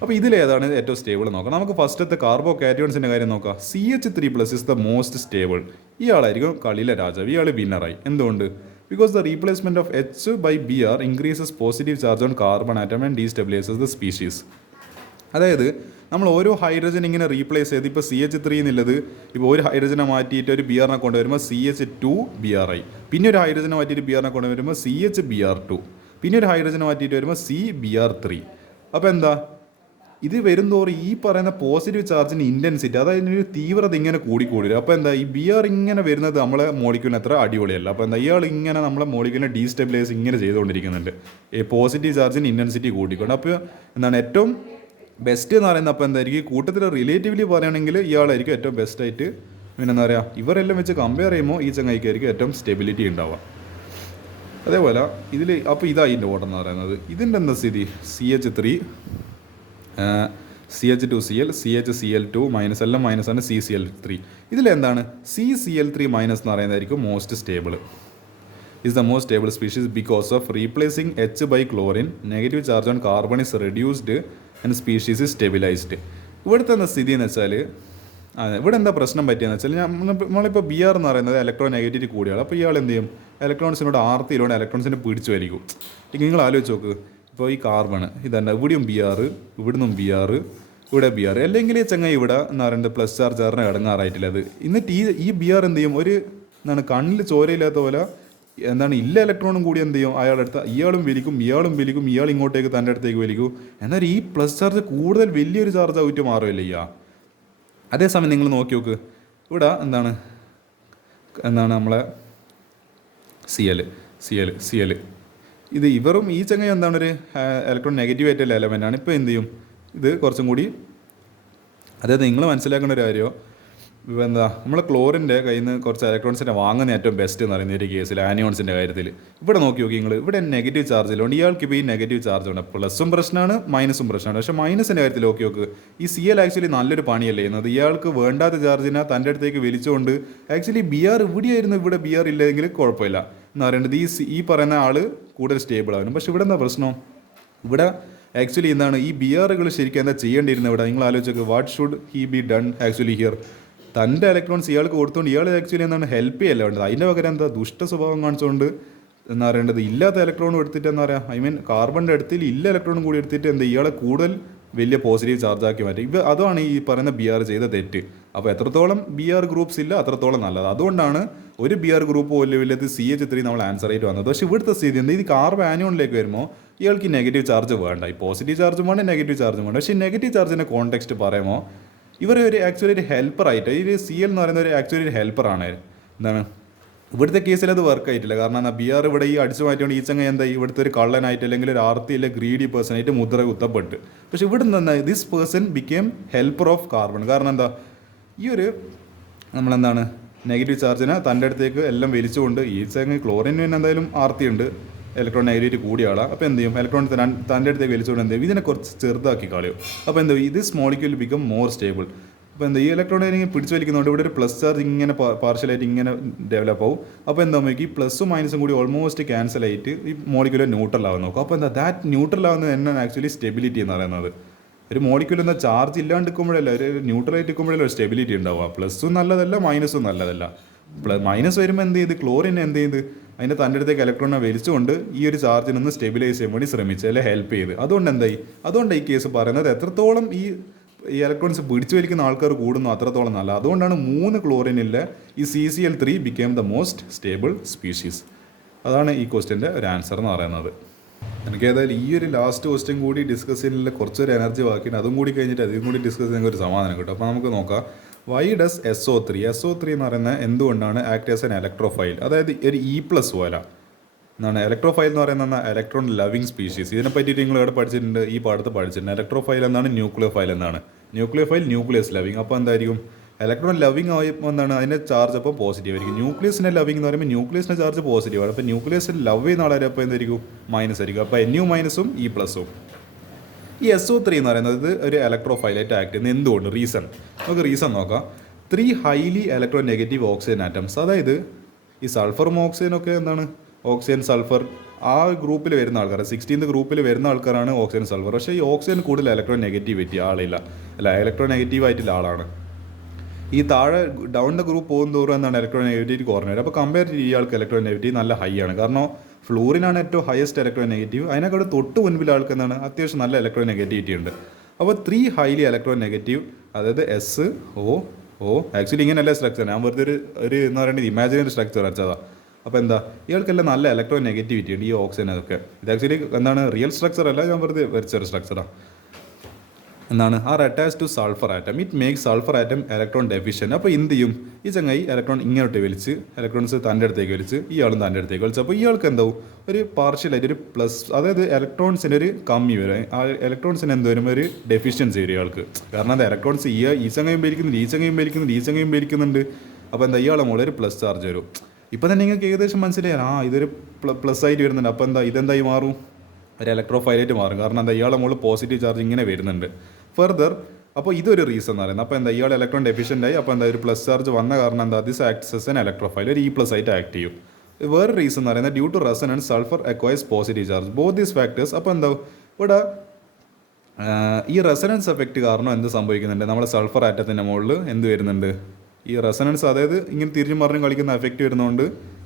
അപ്പോൾ ഇതിലേതാണ് ഏറ്റവും സ്റ്റേബിൾ നോക്കാം. നമുക്ക് ഫസ്റ്റത്തെ കാർബോ കാറ്റയോൺസിൻ്റെ കാര്യം നോക്കാം. CH3+ is the most stable. ഇയാളായിരിക്കും കളിയിലെ രാജാവ്, ഇയാൾ വിന്നറായി. എന്തുകൊണ്ട്? Because the replacement of H/Br increases positive charge on carbon atom and destabilises the species. അതായത് നമ്മൾ ഓരോ ഹൈഡ്രജൻ ഇങ്ങനെ റീപ്ലേസ് ചെയ്ത് ഇപ്പോൾ CH3 എന്നുള്ളത് ഇപ്പോൾ ഒരു ഹൈഡ്രജനെ മാറ്റിയിട്ട് ഒരു Br കൊണ്ടുവരുമ്പോൾ CH2Br, പിന്നെ ഒരു ഹൈഡ്രജനെ മാറ്റിയിട്ട് Br കൊണ്ടുവരുമ്പോൾ CHBr2, പിന്നെ ഒരു ഹൈഡ്രജനെ മാറ്റിയിട്ട് വരുമ്പോൾ CBr3. അപ്പോൾ എന്താ ഇത് വരുന്തോറും ഈ പറയുന്ന പോസിറ്റീവ് ചാർജിൻ്റെ ഇൻറ്റൻസിറ്റി, അതായത് ഇതിൻ്റെ ഒരു തീവ്രത ഇങ്ങനെ കൂടിക്കൂടി. അപ്പോൾ എന്താ ഈ Br ഇങ്ങനെ വരുന്നത് നമ്മളെ മോളിക്യൂലിന് അത്ര അടിപൊളിയല്ല. അപ്പോൾ എന്താ ഇയാൾ ഇങ്ങനെ നമ്മളെ മോളിക്യൂലിനെ ഡീസ്റ്റെബിലൈസ് ഇങ്ങനെ ചെയ്തുകൊണ്ടിരിക്കുന്നുണ്ട്, ഈ പോസിറ്റീവ് ചാർജിൻ്റെ ഇൻറ്റൻസിറ്റി കൂട്ടിക്കൊണ്ട്. അപ്പോൾ എന്താണ് ഏറ്റവും ബെസ്റ്റ് എന്ന് പറയുന്നത്? അപ്പോൾ എന്തായിരിക്കും കൂട്ടത്തിൽ റിലേറ്റീവ്ലി പറയുകയാണെങ്കിൽ ഇയാളായിരിക്കും ഏറ്റവും ബെസ്റ്റായിട്ട്. പിന്നെ എന്താ പറയുക, ഇവരെല്ലാം വെച്ച് കമ്പയർ ചെയ്യുമ്പോൾ ഈ ചങ്ങായിക്കായിരിക്കും ഏറ്റവും സ്റ്റെബിലിറ്റി ഉണ്ടാവുക. അതേപോലെ ഇതിൽ അപ്പോൾ ഇതായി ഇതിൻ്റെ ഓർഡർ എന്ന് പറയുന്നത്. ഇതിൻ്റെ എന്താ സ്ഥിതി? CH3 CH2Cl CHCl2 മൈനസ് എല്ലാം മൈനസാണ് CCl3. ഇതിലെന്താണ് CCl3 മൈനസ് എന്ന് പറയുന്നതായിരിക്കും most stable. is the most stable species because of replacing H by chlorine. Negative charge on carbon is reduced and species is stabilized. ഇവിടുത്തെ എന്താ സ്ഥിതി എന്ന് വെച്ചാൽ, ഇവിടെ എന്താ പ്രശ്നം പറ്റിയെന്ന് വെച്ചാൽ, നമ്മളിപ്പോൾ Br എന്ന് പറയുന്നത് ഇലക്ട്രോൺ നെഗറ്റിവിറ്റി കൂടിയാണ്. അപ്പോൾ ഇയാൾ എന്ത് ചെയ്യും? ഇലക്ട്രോൺസിനോട് ആർത്തിയിലൂടെ ഇലക്ട്രോൺസിനെ പിടിച്ചു വലിക്കും. നിങ്ങൾ ആലോചിച്ച് നോക്ക്, ഇപ്പോൾ ഈ കാർബൺ ഇതന്നെ ഇവിടെയും Br, ഇവിടുന്നും Br, ഇവിടെ Br, അല്ലെങ്കിൽ ചങ്ങായി ഇവിടെ എന്ന് പറയുന്നത് പ്ലസ് ചാർജറിനെ ഇടങ്ങാറായിട്ടില്ലത്. എന്നിട്ട് ഈ Br എന്ത് ചെയ്യും? ഒരു എന്താണ് കണ്ണിൽ ചോരയില്ലാത്ത പോലെ എന്താണ് ഇല്ല ഇലക്ട്രോണും കൂടി എന്ത് ചെയ്യും? അയാളെടുത്ത് ഇയാളും വലിക്കും, ഇയാൾ ഇങ്ങോട്ടേക്ക് തൻ്റെ അടുത്തേക്ക് വലിക്കും. എന്നാൽ ഈ പ്ലസ് ചാർജ് കൂടുതൽ വലിയൊരു ചാർജ് ആയിട്ട് മാറുമല്ലേ അതേസമയം നിങ്ങൾ നോക്കി നോക്ക്, ഇവിടെ എന്താണ് നമ്മളെ Cl ഇത് ഇവരും ഈ ചങ്ങ എന്താണ് ഒരു ഇലക്ട്രോൺ നെഗറ്റീവ് ആയിട്ടുള്ള എലമെൻ്റാണ്. ഇപ്പോൾ എന്ത് ചെയ്യും? ഇത് കുറച്ചും കൂടി, അതായത് നിങ്ങൾ മനസ്സിലാക്കേണ്ട ഒരു കാര്യം, എന്താ നമ്മളെ ക്ലോറിൻ്റെ കയ്യിൽ നിന്ന് കുറച്ച് ഇലക്ട്രോൺസിനെ വാങ്ങുന്ന ഏറ്റവും ബെസ്റ്റ് എന്ന് പറയുന്ന ഒരു കേസിൽ ആനിയോൺസിൻ്റെ കാര്യത്തിൽ ഇവിടെ നോക്കി നിങ്ങൾ, ഇവിടെ നെഗറ്റീവ് ചാർജ് ഇല്ലുണ്ട്. ഇയാൾക്ക് ഇപ്പോൾ ഈ നെഗറ്റീവ് ചാർജ് ഉണ്ട്, പ്ലസും പ്രശ്നമാണ് മൈനസും പ്രശ്നമാണ്. പക്ഷേ മൈനസിൻ്റെ കാര്യത്തിൽ നോക്ക്, ഈ Cl ആക്ച്വലി നല്ലൊരു പണിയല്ലേ ചെയ്യുന്നത്. ഇയാൾക്ക് വേണ്ടാത്ത ചാർജിനെ തൻ്റെ അടുത്തേക്ക് വലിച്ചുകൊണ്ട് ആക്ച്വലി Br ഇവിടെയായിരുന്നു, ഇവിടെ Br ഇല്ലെങ്കിൽ കുഴപ്പമില്ല എന്ന് പറയുന്നത് ഈ പറയുന്ന ആൾ കൂടുതൽ സ്റ്റേബിൾ ആകും. പക്ഷേ ഇവിടെ എന്താ പ്രശ്നം? ഇവിടെ ആക്ച്വലി എന്താണ് ഈ Brകൾ ശരിക്കും എന്താ ചെയ്യേണ്ടിയിരുന്നത്? ഇവിടെ നിങ്ങൾ ആലോചിച്ചൊക്കെ, what should he be done actually here? തൻ്റെ ഇലക്ട്രോൺസ് ഇയാൾക്ക് കൊടുത്തുകൊണ്ട് ഇയാൾ ആക്ച്വലി എന്താണ് ഹെൽപ്പ് ചെയ്യല്ല വേണ്ടത്. അതിൻ്റെ പകരം എന്താ ദുഷ്ട സ്വഭാവം കാണിച്ചുകൊണ്ട് എന്താ പറയേണ്ടത്, ഇല്ലാത്ത ഇലക്ട്രോണും എടുത്തിട്ട് എന്താ പറയുക, കാർബണിൻ്റെ അടുത്തിൽ ഇല്ല ഇലക്ട്രോണും കൂടി എടുത്തിട്ട് എന്താ ഇയാളെ കൂടുതൽ വലിയ പോസിറ്റീവ് ചാർജാക്കി മാറ്റും. അതാണ് ഈ പറയുന്ന Br ചെയ്ത തെറ്റ്. അപ്പോൾ എത്രത്തോളം Br ഗ്രൂപ്പ്സ് ഇല്ല അത്രത്തോളം നല്ലത്. അതുകൊണ്ടാണ് ഒരു Br ഗ്രൂപ്പ് വലിയത് CH3 നമ്മൾ ആൻസർ ആയിട്ട് വന്നത്. പക്ഷേ ഇവിടുത്തെ സ്ഥിതി എന്താ, ഇത് കാർബൺ ആനിയോണിലേക്ക് വരുമ്പോൾ ഇയാൾക്ക് നെഗറ്റീവ് ചാർജ് വേണ്ട, ഈ പോസിറ്റീവ് ചാർജും വേണ്ട നെഗറ്റീവ് ചാർജും വേണ്ട. പക്ഷേ നെഗറ്റീവ് ചാർജിൻ്റെ കോൺടെക്സ്റ്റ് പറയുമ്പോൾ ഇവർ ആക്ച്വലി ഒരു ഹെൽപ്പറായിട്ട്, ഈ Cl എന്ന് പറയുന്ന ആക്ച്വലി ഒരു ഹെൽപ്പറാണ്. എന്താണ് ഇവിടുത്തെ കേസിൽ അത് വർക്ക് ആയിട്ടില്ല. കാരണം എന്താ Br ഇവിടെ ഈ അടിച്ചു മാറ്റിയോണ്ട് ഈ ചങ്ങ എന്താ ഇവിടുത്തെ ഒരു കള്ളനായിട്ട് അല്ലെങ്കിൽ ഒരു ആർത്തിയിലെ ഗ്രീഡി പേഴ്സൺ ആയിട്ട് മുദ്ര കുത്തപ്പെട്ട്. പക്ഷെ ഇവിടെ നിന്ന് this person became helper of carbon. കാരണം എന്താ ഈ ഒരു നമ്മളെന്താണ് നെഗറ്റീവ് ചാർജിനെ തൻ്റെ അടുത്തേക്ക് എല്ലാം വലിച്ചുകൊണ്ട്, ഈ ചങ്ങ ക്ലോറിന് പിന്നെ എന്തായാലും ആർത്തിയുണ്ട്, ഇലക്ട്രോൺ നെഗറ്റിവിറ്റി കൂടിയാളാണ്. അപ്പോൾ എന്ത് ചെയ്യും? ഇലക്ട്രോൺ തൻ്റെ അടുത്തേക്ക് വലിച്ചുകൊണ്ട് എന്ത് ചെയ്യും? ഇതിനെ കുറച്ച് ചെറുതാക്കി കളയും. അപ്പോൾ എന്താ this molecule become more stable. അപ്പോൾ എന്താ ഈ ഇലക്ട്രോൺ ഇങ്ങനെ പിടിച്ചു വലിക്കുന്നതുകൊണ്ട് ഇവിടെ ഒരു പ്ലസ് ചാർജ് ഇങ്ങനെ പാർഷ്യലായിട്ട് ഇങ്ങനെ ഡെവലപ്പ് ആവും. അപ്പോൾ എന്താ ഈ പ്ലസും മൈനസും കൂടി ഓൾമോസ്റ്റ് ക്യാൻസൽ ആയിട്ട് ഈ മോളിക്യൂൾ ന്യൂട്രൽ ആവാൻ നോക്കും. അപ്പോൾ എന്താ ദാറ്റ് ന്യൂട്രൽ ആവുന്നത് തന്നെയാണ് ആക്ച്വലി സ്റ്റെബിലിറ്റി എന്ന് പറയുന്നത്. ഒരു മോളിക്യൂൾ എന്താ ചാർജ് ഇല്ലാണ്ട് നിൽക്കുമ്പോഴല്ല, ഒരു ന്യൂട്രലായിട്ട് നിൽക്കുമ്പോഴല്ല ഒരു സ്റ്റെബിലിറ്റി ഉണ്ടാവുക. പ്ലസും നല്ലതല്ല മൈനസും നല്ലതല്ല. മൈനസ് വരുമ്പോൾ എന്ത് ചെയ്ത് ക്ലോറിനെ എന്ത് ചെയ്ത് അതിൻ്റെ തൻ്റെ അടുത്തേക്ക് ഇലക്ട്രോണിനെ വലിച്ചുകൊണ്ട് ഈ ഒരു ചാർജിനൊന്ന് സ്റ്റെബിലൈസ് ചെയ്യാൻ വേണ്ടി ശ്രമിച്ചു, അല്ലെങ്കിൽ ഹെൽപ്പ് ചെയ്ത്. അതുകൊണ്ട് ഈ കേസ് പറയുന്നത് എത്രത്തോളം ഈ ഇലക്ട്രോൺസ് പിടിച്ചു വലിക്കുന്ന ആൾക്കാർ കൂടുന്നു അത്രത്തോളം നല്ല. അതുകൊണ്ടാണ് 3 ക്ലോറിനില്ല ഈ CCl3 became the most stable species. അതാണ് ഈ ക്വസ്റ്റ്യൻ്റെ ഒരു ആൻസർ എന്ന് പറയുന്നത്. എനിക്ക് ഏതായാലും ഈ ഒരു ലാസ്റ്റ് ക്വസ്റ്റ്യൻ കൂടി ഡിസ്കസ് ചെയ്യുന്നതിൽ കുറച്ചൊരു എനർജി ബാക്കിയിട്ട് അതും കൂടി കഴിഞ്ഞിട്ട് അതും കൂടി ഡിസ്കസ് ചെയ്യാൻ ഒരു സമാധാനം കിട്ടും. അപ്പോൾ നമുക്ക് നോക്കാം, വൈ ഡസ് SO3 എന്ന് പറയുന്നത് എന്തുകൊണ്ടാണ് ആക്ട് ആസ് എൻ ഇലക്ട്രോഫൈൽ, അതായത് ഒരു E+ പോലെ എന്നാണ്. ഇലക്ട്രോഫൈൽ എന്ന് പറയുന്ന ഇലക്ട്രോൺ ലവിങ് സ്പീഷീസ്. ഇതിനെ പറ്റിയിട്ട് നിങ്ങൾ ഇവിടെ പഠിച്ചിട്ടുണ്ട്, ഈ പാടത്ത് പഠിച്ചിട്ടുണ്ട്. ഇലക്ട്രോഫൈൽ എന്താണ്, ന്യൂക്ലിയോഫൈൽ എന്താണ്. Nucleophile nucleus loving. അപ്പോൾ എന്തായിരിക്കും ഇലക്ട്രോൺ ലവിങ് ആയപ്പോൾ എന്താണ് അതിൻ്റെ ചാർജ് അപ്പോൾ പോസിറ്റീവ് ആയിരിക്കും. ന്യൂക്ലിയസിനെ ലവിങ് എന്ന് പറയുമ്പോൾ ന്യൂക്ലിയസിൻ്റെ ചാർജ് പോസിറ്റീവ് ആണ്. അപ്പോൾ ന്യൂക്ലിയസിൽ ലവ് ചെയ്യുന്ന ആളാരെ അപ്പോൾ എന്തായിരിക്കും മൈനസ് ആയിരിക്കും. അപ്പോൾ NU മൈനസും E+ഉം. ഈ SO3 എന്ന് പറയുന്നത് ഒരു ഇലക്ട്രോഫൈലായിട്ട് ആക്ട് ചെയ്യുന്നത് എന്തുകൊണ്ട്? നമുക്ക് റീസൺ നോക്കാം. 3 highly electro negative oxygen atoms, അതായത് ഈ സൾഫറും ഓക്സിജനൊക്കെ എന്താണ് ഓക്സിജൻ സൾഫർ ആ ഗ്രൂപ്പിൽ വരുന്ന ആൾക്കാർ 16th ഗ്രൂപ്പിൽ വരുന്ന ആൾക്കാരാണ് ഓക്സിജൻ സൾഫർ. പക്ഷേ ഈ ഓക്സിജൻ കൂടുതൽ ഇലക്ട്രോ നെഗറ്റിവിറ്റി ആളില്ല, അല്ല ഇലക്ട്രോ നെഗറ്റീവ് ആയിട്ടുള്ള ആളാണ്. ഈ താഴെ ഡൗൺ ദ ഗ്രൂപ്പ് പോകും തോറും എന്താണ് ഇലക്ട്രോ നെഗറ്റിവിറ്റി കുറഞ്ഞു വരും. അപ്പോൾ കമ്പയർ ചെയ്ത് ഇയാൾക്ക് ഇലക്ട്രോ നെഗറ്റിവിറ്റി നല്ല ഹൈ ആണ്. കാരണം ഫ്ലൂറിനാണ് ഏറ്റവും ഹയസ്റ്റ് ഇലക്ട്രോ നെഗറ്റീവ്, അതിനേക്കാൾ തൊട്ട് മുൻപിൽ ആൾക്ക് എന്താണ് അത്യാവശ്യം നല്ല ഇലക്ട്രോ നെഗറ്റിവിറ്റി ഉണ്ട്. അപ്പോൾ 3 ഹൈലി ഇലക്ട്രോ നെഗറ്റീവ്, അതായത് SO ആക്ച്വലി ഇങ്ങനെയല്ല സ്ട്രക്ചർ, ഞാൻ വെറുതെ ഒരു എന്ന് പറയുന്നത് ഇമാജിനറി സ്ട്രക്ചർ വരച്ചതാണ്. അപ്പോൾ എന്താ ഇയാൾക്കെല്ലാം നല്ല ഇലക്ട്രോ നെഗറ്റിവിറ്റി ഉണ്ട് ഈ ഓക്സിജനൊക്കെ. ഇത് ആക്ച്വലി എന്താണ് റിയൽ സ്ട്രക്ചർ അല്ല, ഞാൻ വെറുതെ വരച്ചൊരു സ്ട്രക്ചറാണ്. എന്താണ് R attach to sulphur atom, it make sulphur atom electron deficient. അപ്പോൾ എന്ത് ചെയ്യും ഈ ചങ്ങായി ഇലക്ട്രോൺ ഇങ്ങോട്ട് വലിച്ച് ഇലക്ട്രോൺസ് തൻ്റെ അടുത്തേക്ക് വലിച്ച് ഇയാളും തൻ്റെ അടുത്തേക്ക് വലിച്ച്. അപ്പോൾ ഇയാൾക്ക് എന്താവും ഒരു പാർഷ്യലായിട്ട് ഒരു പ്ലസ്, അതായത് ഇലക്ട്രോൺസിന് ഒരു കമ്മി വരും, ആ ഇലക്ട്രോൺസിന് എന്ത് വരും ഒരു ഡെഫിഷ്യൻസി വരും ഇയാൾക്ക്. കാരണം അത് ഇലക്ട്രോൺസ് ഈ ചങ്ങയും വലിക്കുന്നുണ്ട്, ഈ ചങ്ങയും വലിക്കുന്നുണ്ട്, ഈ ചങ്ങയും വലിക്കുന്നുണ്ട്. അപ്പോൾ എന്താ ഇയാളെ മുകളിൽ ഒരു പ്ലസ് ചാർജ് വരും. ഇപ്പോൾ തന്നെ നിങ്ങൾക്ക് ഏകദേശം മനസ്സിലായാൽ ഇതൊരു പ്ലസ് ആയിട്ട് വരുന്നുണ്ട്. അപ്പോൾ എന്താ ഇതെന്തായി മാറും, ഒരു ഇലക്ട്രോഫൈലായിട്ട് മാറും. കാരണം എന്താ ഇയാളെ മുകളിൽ പോസിറ്റീവ് ചാർജ് ഇങ്ങനെ വരുന്നുണ്ട് ഫർദർ. അപ്പോൾ ഇതൊരു റീസൺ എന്ന് പറയുന്നത്. അപ്പോൾ എന്താ ഇയാൾ ഇലക്ട്രോൺ ഡെഫിഷ്യൻ്റ് ആയി. അപ്പോൾ എന്താ ഒരു പ്ലസ് ചാർജ് വന്ന കാരണം എന്താ this acts as an electrophile, ഒരു E+ ആയിട്ട് ആക്ട് ചെയ്യും. വേറെ റീസൺ എന്ന് പറയുന്നത് due to resonance sulphur acquires positive charge, both these factors. അപ്പോൾ എന്താ ഇവിടെ ഈ റെസൊണൻസ് എഫക്റ്റ് കാരണം എന്ത് സംഭവിക്കുന്നുണ്ട്, നമ്മുടെ സൾഫർ ആറ്റത്തിൻ്റെ മുകളിൽ എന്ത് വരുന്നുണ്ട്, ഈ റെസൊണൻസ് അതായത് ഇങ്ങനെ തിരിഞ്ഞു മറിഞ്ഞും കളിക്കുന്ന എഫക്റ്റ് വരുന്നതുകൊണ്ട്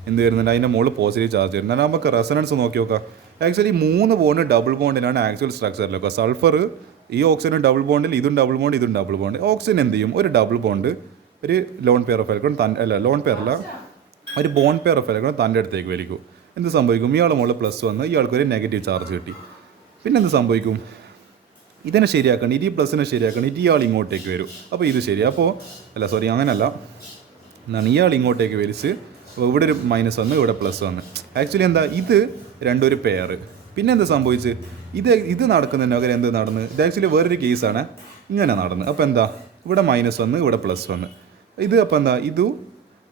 എന്ത് വരുന്നുണ്ട്, അതിൻ്റെ മുകളിൽ പോസിറ്റീവ് ചാർജ് വരുന്നുണ്ട്. നമുക്ക് റെസൊണൻസ് നോക്കി നോക്കാം. ആക്ച്വലി 3 ബോണ്ട് ഡബിൾ ബോണ്ടിനാണ് ആക്ച്വൽ സ്ട്രക്ചറിലൊക്കെ. സൾഫർ ഈ ഓക്സിജൻ ഡബിൾ ബോണ്ടിൽ, ഇതും ഡബിൾ ബോണ്ട്, ഇതും ഡബിൾ ബോണ്ട്. ഓക്സിജൻ എന്ത് ചെയ്യും, ഒരു ഡബിൾ ബോണ്ട് ഒരു lone pair of electron lone pair അല്ല, ഒരു ബോണ്ട് പെയർ ഓഫ് ഇലക്ട്രോൺ തൻ്റെ അടുത്തേക്ക് വലിക്കും. എന്ത് സംഭവിക്കും, ഇയാളുടെ മുകളിൽ പ്ലസ് വന്ന് ഇയാൾക്കൊരു നെഗറ്റീവ് ചാർജ് കിട്ടി. പിന്നെ എന്ത് സംഭവിക്കും, ഇതിനെ ശരിയാക്കണം, ഈ പ്ലസിനെ ശരിയാക്കണം, ഇയാൾ ഇങ്ങോട്ടേക്ക് വരും. അപ്പോൾ ഇത് ശരി, അപ്പോൾ അങ്ങനല്ല, എന്താണ് ഇയാൾ ഇങ്ങോട്ടേക്ക് വലിച്ച് ഇവിടെ ഒരു മൈനസ് വന്ന് ഇവിടെ പ്ലസ് വന്ന്. ആക്ച്വലി എന്താ ഇത് രണ്ടും ഒരു പെയർ. പിന്നെ എന്ത് സംഭവിച്ച് ഇത് നടക്കുന്നതിന് പകരം എന്ത് നടന്ന്, ഇത് ആക്ച്വലി വേറൊരു കേസാണ്, ഇങ്ങനെ നടന്ന്. അപ്പോൾ എന്താ ഇവിടെ മൈനസ് വന്ന് ഇവിടെ പ്ലസ് വന്ന് ഇത്. അപ്പോൾ എന്താ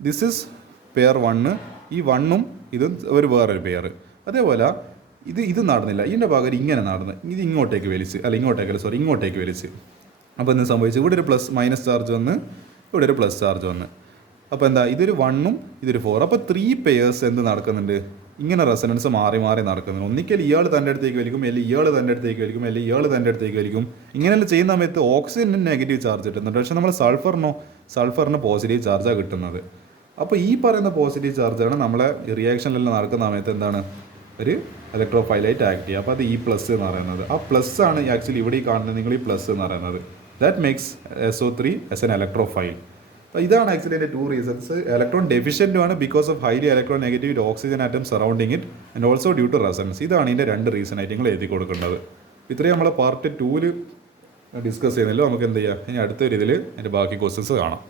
ദിസ് ഇസ് പെയർ 1, ഈ 1ഉം ഇതും ഒരു വേറൊരു പെയർ. അതേപോലെ ഇത് നടന്നില്ല, ഇതിൻ്റെ പകരം ഇങ്ങനെ നടന്ന് ഇത് ഇങ്ങോട്ടേക്ക് വലിച്ച്, ഇങ്ങോട്ടേക്ക് വലിച്ച്. അപ്പോൾ എന്ത് സംഭവിച്ചു, ഇവിടെ ഒരു മൈനസ് ചാർജ് വന്ന് ഇവിടെ ഒരു പ്ലസ് ചാർജ് വന്ന്. അപ്പോൾ എന്താ ഇതൊരു 1ഉം ഇതൊരു 4. അപ്പോൾ 3 പെയേഴ്സ് എന്ത് നടക്കുന്നുണ്ട്, ഇങ്ങനെ റെസൊണൻസ് മാറി മാറി നടക്കുന്നുണ്ട്. ഒന്നിക്കൽ ഇയാൾ തൻ്റെ അടുത്തേക്ക് വലിക്കും, അല്ലെങ്കിൽ ഇയാൾ തൻ്റെ അടുത്തേക്ക് വലിക്കും, അല്ലെങ്കിൽ ഇയാൾ തൻ്റെ അടുത്തേക്ക് വലിക്കും. ഇങ്ങനെയെല്ലാം ചെയ്യുന്ന സമയത്ത് ഓക്സിജന് നെഗറ്റീവ് ചാർജ് കിട്ടുന്നുണ്ട്, പക്ഷേ നമ്മൾ സൾഫറിന് പോസിറ്റീവ് ചാർജാണ് കിട്ടുന്നത്. അപ്പോൾ ഈ പറയുന്ന പോസിറ്റീവ് ചാർജാണ് നമ്മളെ റിയാക്ഷനിലെല്ലാം നടക്കുന്ന സമയത്ത് എന്താണ് ഒരു ഇലക്ട്രോഫൈലായിട്ട് ആക്ട് ചെയ്യുക. അപ്പോൾ അത് E+ എന്ന് പറയുന്നത്. ആ പ്ലസ് ആണ് ആക്ച്വലി ഇവിടെ ഈ കാണുന്നത്, നിങ്ങൾ ഈ പ്ലസ് എന്ന് പറയുന്നത്. That makes SO3 as an electrophile. അപ്പോൾ ഇതാണ് ആക്ച്വലി എൻ്റെ 2 റീസൺസ്. ഇലക്ട്രോൺ ഡെഫിഷ്യൻ്റും ആണ് because of highly electron negative oxygen atom surrounding it, and also due to resonance. ഇതാണ് ഇതിൻ്റെ 2 റീസൺ ആയിട്ട് നിങ്ങൾ എഴുതി കൊടുക്കേണ്ടത്. ഇത്രയും നമ്മൾ പാർട്ട് 2 ഡിസ്കസ് ചെയ്യുന്നല്ലോ. നമുക്ക് എന്ത് ചെയ്യാം, ഇനി അടുത്ത രീതിയിൽ അതിൻ്റെ ബാക്കി ക്വസ്റ്റ്യൻസ് കാണാം.